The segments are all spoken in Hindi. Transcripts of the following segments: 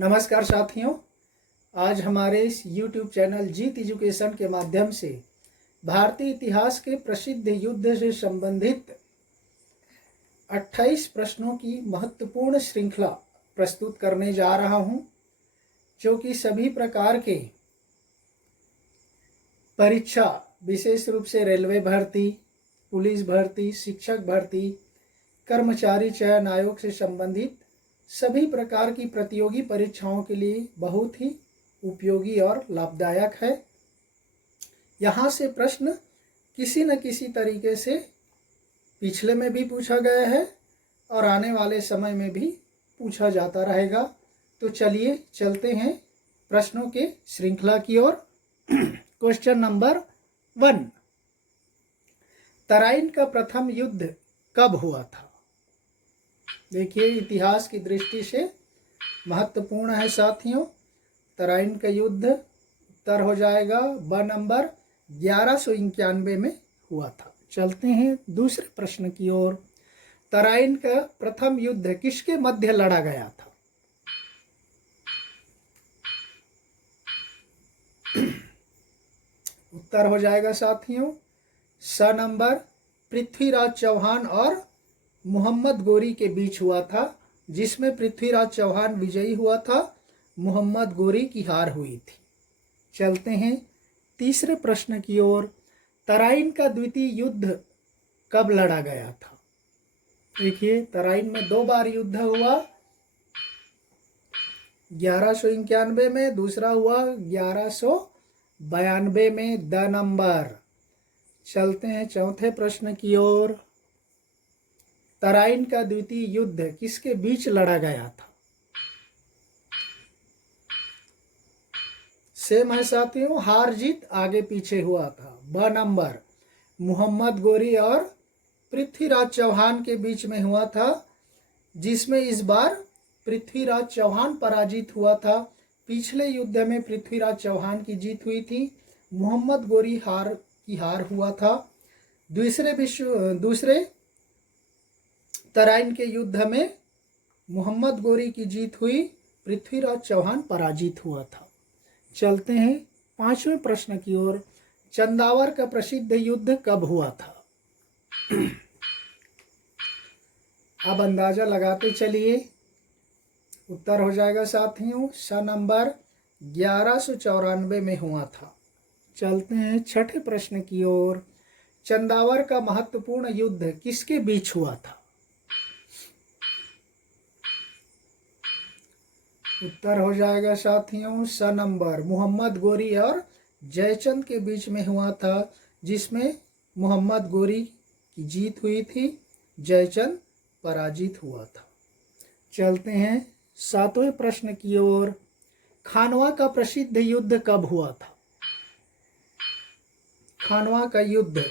नमस्कार साथियों, आज हमारे इस YouTube चैनल जीत एजुकेशन के माध्यम से भारतीय इतिहास के प्रसिद्ध युद्ध से संबंधित 28 प्रश्नों की महत्वपूर्ण श्रृंखला प्रस्तुत करने जा रहा हूं, जो कि सभी प्रकार के परीक्षा, विशेष रूप से रेलवे भर्ती, पुलिस भर्ती, शिक्षक भर्ती, कर्मचारी चयन आयोग से संबंधित सभी प्रकार की प्रतियोगी परीक्षाओं के लिए बहुत ही उपयोगी और लाभदायक है। यहाँ से प्रश्न किसी न किसी तरीके से पिछले में भी पूछा गया है और आने वाले समय में भी पूछा जाता रहेगा। तो चलिए चलते हैं प्रश्नों के श्रृंखला की ओर। क्वेश्चन नंबर 1, तराइन का प्रथम युद्ध कब हुआ था? देखिए, इतिहास की दृष्टि से महत्वपूर्ण है साथियों। तराइन का युद्ध उत्तर हो जाएगा ब नंबर 1191 में हुआ था। चलते हैं दूसरे प्रश्न की ओर। तराइन का प्रथम युद्ध किसके मध्य लड़ा गया था? उत्तर हो जाएगा साथियों स नंबर पृथ्वीराज चौहान और मोहम्मद गोरी के बीच हुआ था, जिसमें पृथ्वीराज चौहान विजयी हुआ था, मोहम्मद गोरी की हार हुई थी। चलते हैं तीसरे प्रश्न की ओर। तराइन का द्वितीय युद्ध कब लड़ा गया था? देखिए, तराइन में 2 बार युद्ध हुआ, 1191 में, दूसरा हुआ 1192 में द नंबर। चलते हैं चौथे प्रश्न की ओर। तराइन का द्वितीय युद्ध किसके बीच लड़ा गया था? सेम है साथियों, हार जीत आगे पीछे हुआ था। ब नंबर मोहम्मद गोरी और पृथ्वीराज चौहान के बीच में हुआ था, जिसमें इस बार पृथ्वीराज चौहान पराजित हुआ था। पिछले युद्ध में पृथ्वीराज चौहान की जीत हुई थी, मोहम्मद गोरी हार हुआ था। दूसरे तराइन के युद्ध में मोहम्मद गोरी की जीत हुई, पृथ्वीराज चौहान पराजित हुआ था। चलते हैं पांचवें प्रश्न की ओर। चंदावर का प्रसिद्ध युद्ध कब हुआ था? अब अंदाजा लगाते चलिए। उत्तर हो जाएगा साथियों स नंबर 1194 में हुआ था। चलते हैं छठे प्रश्न की ओर। चंदावर का महत्वपूर्ण युद्ध किसके बीच हुआ था? उत्तर हो जाएगा साथियों स नंबर मोहम्मद गोरी और जयचंद के बीच में हुआ था, जिसमें मोहम्मद गोरी की जीत हुई थी, जयचंद पराजित हुआ था। चलते हैं सातवें प्रश्न की ओर। खानवा का प्रसिद्ध युद्ध कब हुआ था? खानवा का युद्ध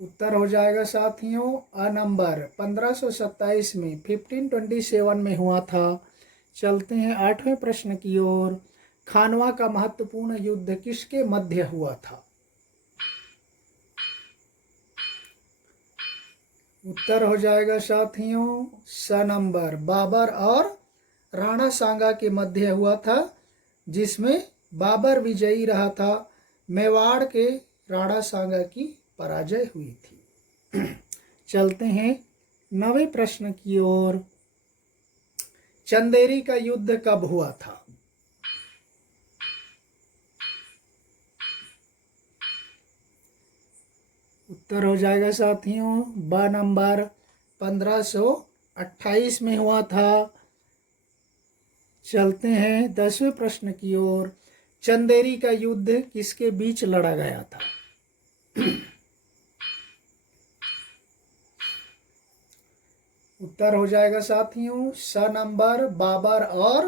उत्तर हो जाएगा साथियों अ नंबर 1527 में 1527 में हुआ था। चलते हैं आठवें प्रश्न की ओर। खानवा का महत्वपूर्ण युद्ध किसके मध्य हुआ था? उत्तर हो जाएगा साथियों स नंबर बाबर और राणा सांगा के मध्य हुआ था, जिसमें बाबर विजयी रहा था, मेवाड़ के राणा सांगा की पराजय हुई थी। चलते हैं 9वें प्रश्न की ओर। चंदेरी का युद्ध कब हुआ था? उत्तर हो जाएगा साथियों ब नंबर 1528 में हुआ था। चलते हैं 10वें प्रश्न की ओर। चंदेरी का युद्ध किसके बीच लड़ा गया था? उत्तर हो जाएगा साथियों स नंबर बाबर और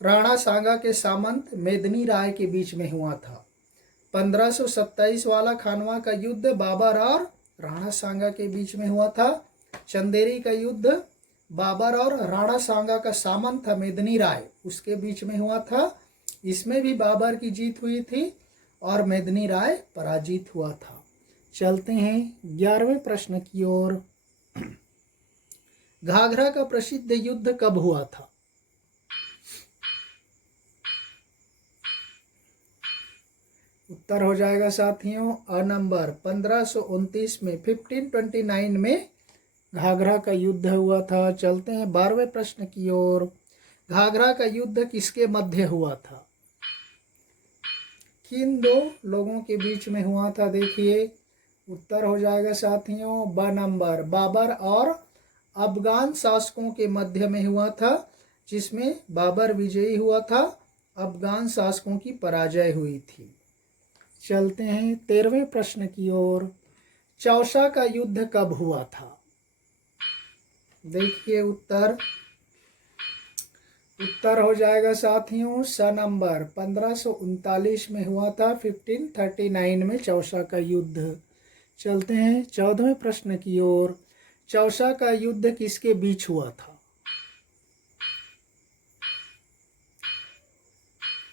राणा सांगा के सामंत मेदिनी राय के बीच में हुआ था। 1527 वाला खानवा का युद्ध बाबर और राणा सांगा के बीच में हुआ था। चंदेरी का युद्ध बाबर और राणा सांगा का सामंत था मेदिनी राय, उसके बीच में हुआ था। इसमें भी बाबर की जीत हुई थी और मेदिनी राय पराजित हुआ था। चलते हैं 11वें प्रश्न की ओर। घाघरा का प्रसिद्ध युद्ध कब हुआ था? उत्तर हो जाएगा साथियों अ नंबर 1529 में 1529 में घाघरा का युद्ध हुआ था। चलते हैं 12वें प्रश्न की ओर। घाघरा का युद्ध किसके मध्य हुआ था? किन दो लोगों के बीच में हुआ था? देखिए उत्तर हो जाएगा साथियों ब नंबर बाबर और अफगान शासकों के मध्य में हुआ था, जिसमें बाबर विजयी हुआ था, अफगान शासकों की पराजय हुई थी। चलते हैं 13वें प्रश्न की ओर। चौसा का युद्ध कब हुआ था? देखिए उत्तर हो जाएगा साथियों स नंबर 1539 में हुआ था, 1539 में चौसा का युद्ध। चलते हैं 14वें प्रश्न की ओर। चौसा का युद्ध किसके बीच हुआ था?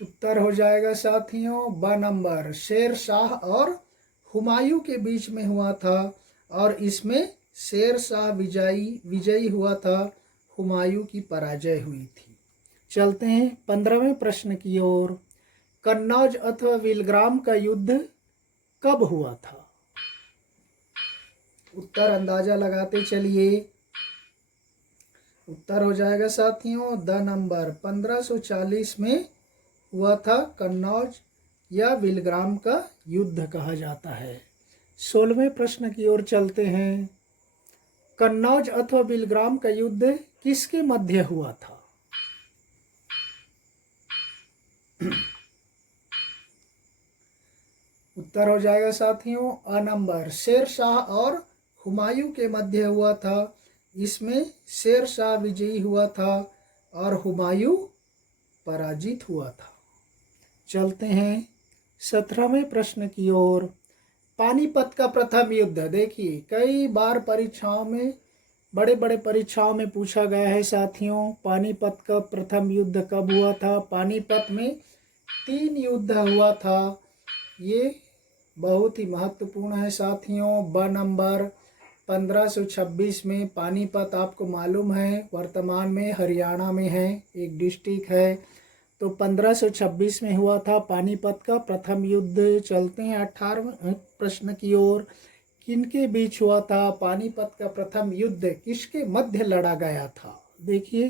उत्तर हो जाएगा साथियों ब नंबर शेर शाह और हुमायूं के बीच में हुआ था, और इसमें शेर शाह विजयी हुआ था, हुमायूं की पराजय हुई थी। चलते हैं 15वें प्रश्न की ओर। कन्नौज अथवा विलग्राम का युद्ध कब हुआ था? उत्तर अंदाजा लगाते चलिए। उत्तर हो जाएगा साथियों द नंबर 1540 में हुआ था। कन्नौज या विलग्राम का युद्ध कहा जाता है। 16वें प्रश्न की ओर चलते हैं। कन्नौज अथवा विलग्राम का युद्ध किसके मध्य हुआ था? उत्तर हो जाएगा साथियों अ नंबर शेर शाह और हुमायूं के मध्य हुआ था। इसमें शेर शाह विजयी हुआ था और हुमायूं पराजित हुआ था। चलते हैं 17वें प्रश्न की ओर। पानीपत का प्रथम युद्ध, देखिए कई बार परीक्षाओं में, बड़े बड़े परीक्षाओं में पूछा गया है साथियों, पानीपत का प्रथम युद्ध कब हुआ था? पानीपत में 3 युद्ध हुआ था। ये बहुत ही महत्वपूर्ण है साथियों। ब नंबर 1526 में पानीपत आपको मालूम है वर्तमान में हरियाणा में है, एक डिस्ट्रिक्ट है। तो 1526 में हुआ था पानीपत का प्रथम युद्ध। चलते हैं 18वें प्रश्न की ओर। किनके बीच हुआ था? पानीपत का प्रथम युद्ध किसके मध्य लड़ा गया था? देखिए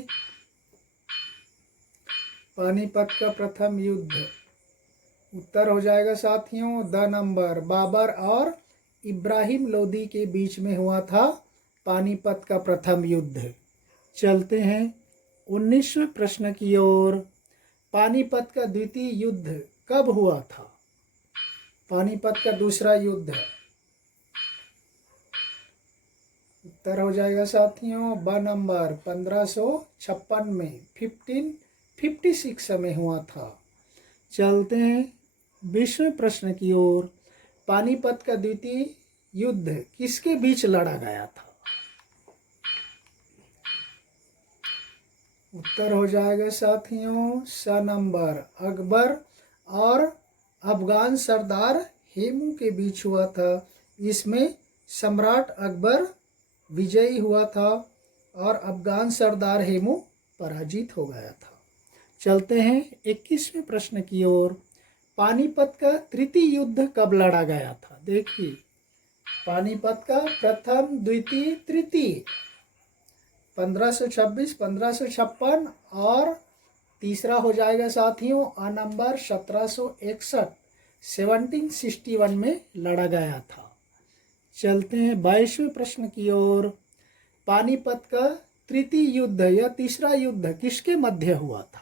पानीपत का प्रथम युद्ध उत्तर हो जाएगा साथियों द नंबर बाबर और इब्राहिम लोदी के बीच में हुआ था पानीपत का प्रथम युद्ध। चलते हैं 19वें प्रश्न की ओर। पानीपत का द्वितीय युद्ध कब हुआ था? पानीपत का दूसरा युद्ध। उत्तर हो जाएगा साथियों ब नंबर 1556 में 1556 में हुआ था। चलते हैं 20वें प्रश्न की ओर। पानीपत का द्वितीय युद्ध किसके बीच लड़ा गया था? उत्तर हो जाएगा साथियों स नंबर अकबर और अफगान सरदार हेमू के बीच हुआ था। इसमें सम्राट अकबर विजयी हुआ था और अफगान सरदार हेमू पराजित हो गया था। चलते हैं 21वें प्रश्न की ओर। पानीपत का तृतीय युद्ध कब लड़ा गया था? देखिए पानीपत का प्रथम द्वितीय तृतीय 1526 1556 और तीसरा हो जाएगा साथियों आ नंबर 1761 1761 में लड़ा गया था। चलते हैं 22वें प्रश्न की ओर। पानीपत का तृतीय युद्ध या तीसरा युद्ध किसके मध्य हुआ था?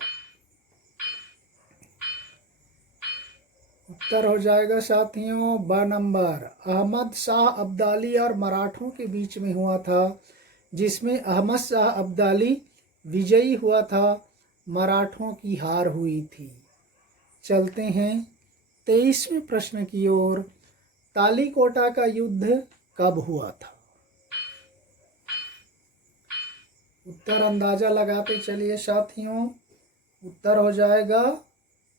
उत्तर हो जाएगा साथियों ब नंबर अहमद शाह अब्दाली और मराठों के बीच में हुआ था, जिसमें अहमद शाह अब्दाली विजयी हुआ था, मराठों की हार हुई थी। चलते हैं 23वें प्रश्न की ओर। तालीकोटा का युद्ध कब हुआ था? उत्तर अंदाजा लगाते चलिए साथियों। उत्तर हो जाएगा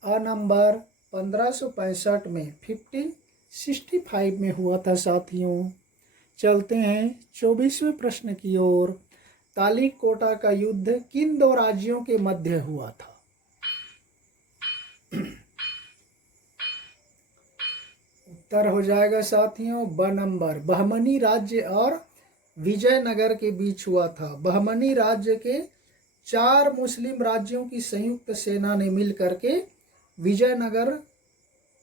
अ नंबर 1565 में 1565 में हुआ था साथियों। चलते हैं 24वें प्रश्न की ओर। तालीकोटा का युद्ध किन दो राज्यों के मध्य हुआ था? उत्तर हो जाएगा साथियों ब नंबर। बहमनी राज्य और विजयनगर के बीच हुआ था। बहमनी राज्य के 4 मुस्लिम राज्यों की संयुक्त सेना ने मिल करके विजयनगर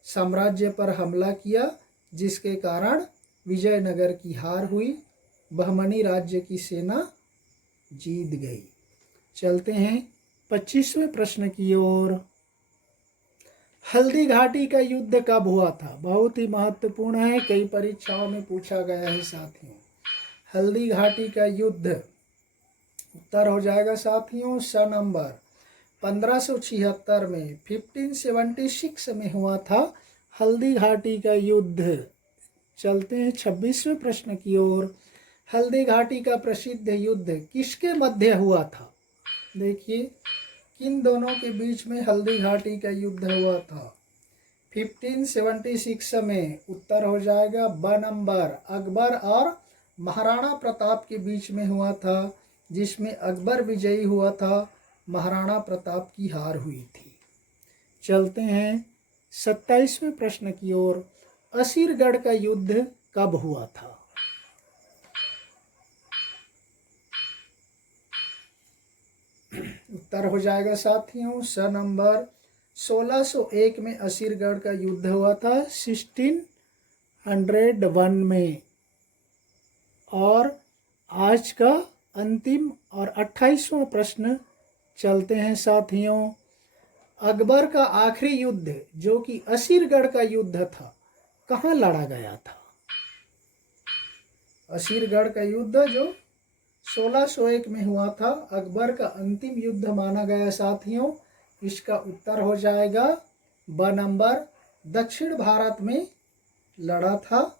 साम्राज्य पर हमला किया, जिसके कारण विजयनगर की हार हुई। बहमनी राज्य की सेना जीत गई। चलते हैं 25वें प्रश्न की ओर। हल्दी घाटी का युद्ध कब हुआ था? बहुत ही महत्वपूर्ण है, कई परीक्षाओं में पूछा गया है साथियों। हल्दी घाटी का युद्ध, उत्तर हो जाएगा साथियों स नंबर। 1576 में 1576 में हुआ था हल्दी घाटी का युद्ध। चलते हैं 26वें प्रश्न की ओर। हल्दी घाटी का प्रसिद्ध युद्ध किसके मध्य हुआ था? देखिए, किन दोनों के बीच में हल्दी घाटी का युद्ध हुआ था? 1576 में, उत्तर हो जाएगा ब नंबर। अकबर और महाराणा प्रताप के बीच में हुआ था, जिसमें अकबर विजयी हुआ था, महाराणा प्रताप की हार हुई थी। चलते हैं 27वें प्रश्न की ओर। असीरगढ़ का युद्ध कब हुआ था? उत्तर हो जाएगा साथियों स नंबर। 1601 में असीरगढ़ का युद्ध हुआ था, 1601 में। और आज का अंतिम और 28वां प्रश्न चलते हैं साथियों। अकबर का आखिरी युद्ध जो कि असीरगढ़ का युद्ध था, कहाँ लड़ा गया था? असीरगढ़ का युद्ध जो 1601 में हुआ था, अकबर का अंतिम युद्ध माना गया साथियों। इसका उत्तर हो जाएगा ब नंबर। दक्षिण भारत में लड़ा था।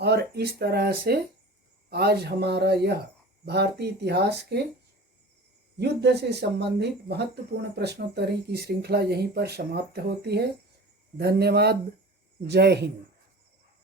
और इस तरह से आज हमारा यह भारतीय इतिहास के युद्ध से संबंधित महत्वपूर्ण प्रश्नोत्तरी की श्रृंखला यहीं पर समाप्त होती है। धन्यवाद। जय हिंद।